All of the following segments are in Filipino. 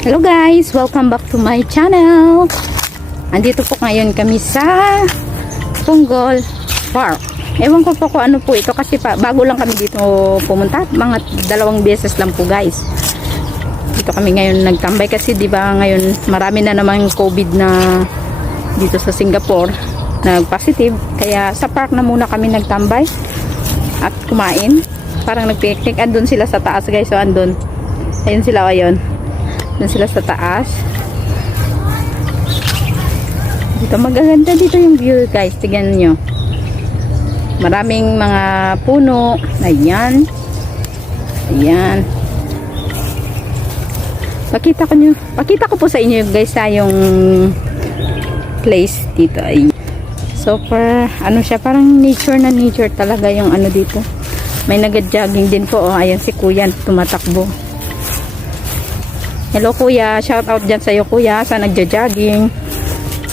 Hello guys! Welcome back to my channel! Andito po ngayon kami sa Punggol Park. Ewan ko po kung ano po ito kasi bago lang kami dito pumunta. Mga 2 beses lang po guys. Dito kami ngayon nagtambay kasi di ba ngayon marami na naman COVID na dito sa Singapore. Nag-positive. Kaya sa park na muna kami nagtambay at kumain. Parang nag-picnic. Andun sila sa taas guys. So andun. Ayun sila ayun. Doon sila sa taas. Dito magaganda dito yung view guys. Tignan nyo. Maraming mga puno. Ayan. Ayan. Pakita ko po sa inyo guys yung place dito. Ay super ano siya, parang nature na nature talaga yung ano dito. May nag-jogging din po. Oh, ayan si kuya tumatakbo. Hello kuya, shout out dyan sa'yo kuya sa nagja-jogging.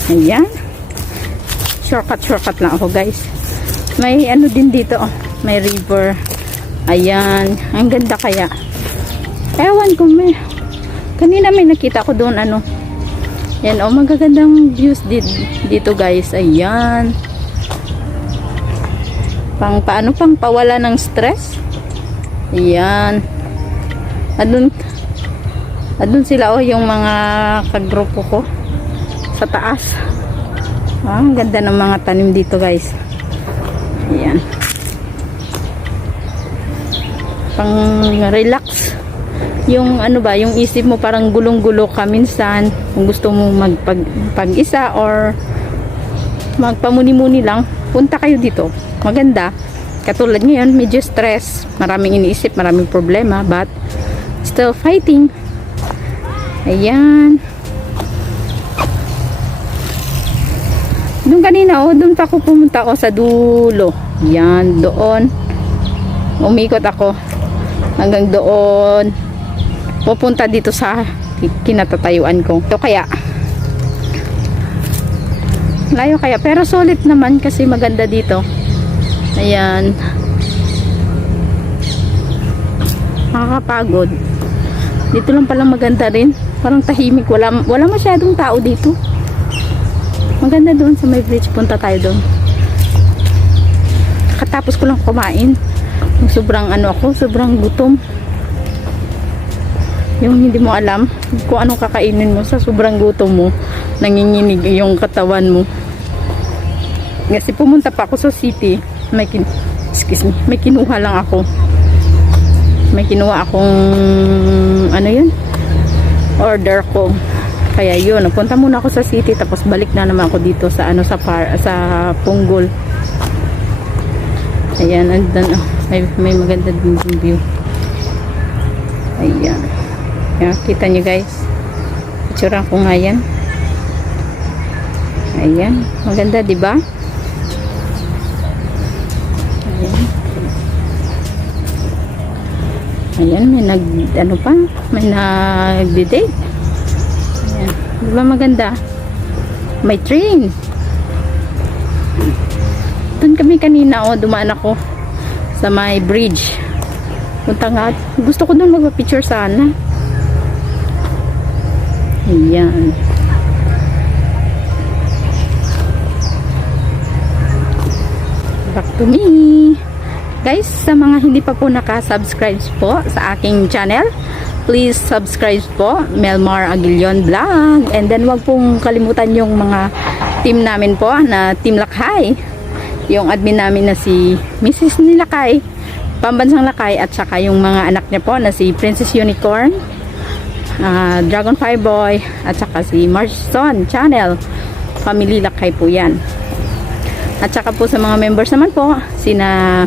Ayan. Shortcut lang ako guys. May ano din dito, oh. May river. Ayan. Ang ganda kaya. Ewan ko kanina may nakita ko doon ano. Yan oh, magagandang views dito guys. Ayan. Pang pawala ng stress. Ayan. Andun sila oh, yung mga kagrupo ko sa taas. Ang ganda ng mga tanim dito guys. Ayan. Pang relax. Yung ano ba, yung isip mo parang gulong-gulo ka minsan. Kung gusto mo magpag-isa or magpamuni-muni lang, punta kayo dito. Maganda. Katulad ngayon, medyo stress. Maraming iniisip, maraming problema. But still fighting. Ayan. Doon kanina doon pa ako pumunta sa dulo. Yan, doon. Umikot ako hanggang doon. Pupunta dito sa kinatatayuan ko. Ito kaya. Layo kaya, pero solid naman kasi maganda dito. Ayan. Nakakapagod. Dito lang pala maganda rin. Parang tahimik. Wala masyadong tao dito. Maganda doon sa may bridge. Punta tayo doon. Katapos ko lang kumain. Sobrang sobrang gutom. Yung hindi mo alam kung anong kakainin mo sa sobrang gutom mo. Nanginginig yung katawan mo. Kasi pumunta pa ako sa city. May kinuha lang ako. May kinuha akong ano yun, order ko. Kaya yun, napunta muna ako sa city tapos balik na naman ako dito sa sa Punggol. Ayan, andun, may maganda din yung view. Ayan. Ayan, kita nyo guys. Picturean ko nga yan. Ayan, maganda diba? Ayan. Ayan, may nagdi-date. Ayan. Diba maganda? May train. Doon kami kanina, dumaan ako sa may bridge. Punta nga. Gusto ko doon magpa-picture sana. Ayan. Back to me. Guys, sa mga hindi pa po naka-subscribe po sa aking channel, please subscribe po, Melmar Aguilion Vlog. And then wag pong kalimutan yung mga team namin po na Team Lakay. Yung admin namin na si Mrs. Nilakay, Pambansang Lakay, at saka yung mga anak niya po na si Princess Unicorn, Dragonfly Boy, at saka si Marson Channel. Family Lakay po yan. At saka po sa mga members naman po, sina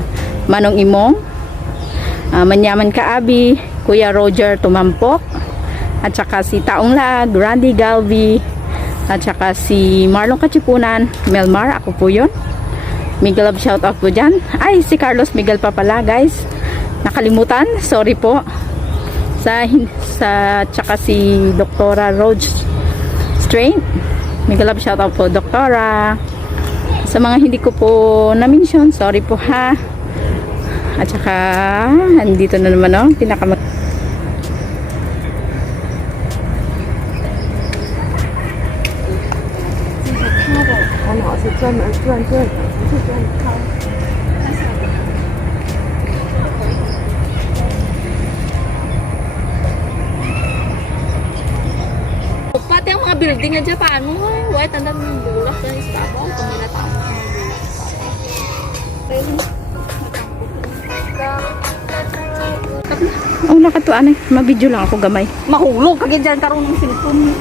Manong Imong, Manyaman Kaabi, Kuya Roger Tumampok, at saka si Taong Lag, Randy Galvi, at saka si Marlon Kachipunan, Melmar, ako po yun. Miguel Love shout out po dyan. Ay, si Carlos Miguel pa pala guys. Nakalimutan, sorry po. Tsaka si Doktora Rose Strain. Miguel Love shout out po, Doktora. Sa mga hindi ko po na-mention, sorry po ha. At saka, andito na naman pinaka 转。Pati ang mga building na Japan mo, why tanda ng bulak na istabaw, kung may natamo sa mga bulak. Ang nakatuan eh, mabidyo lang ako gamay. Mahulog kagid dyan karon ng cellphone.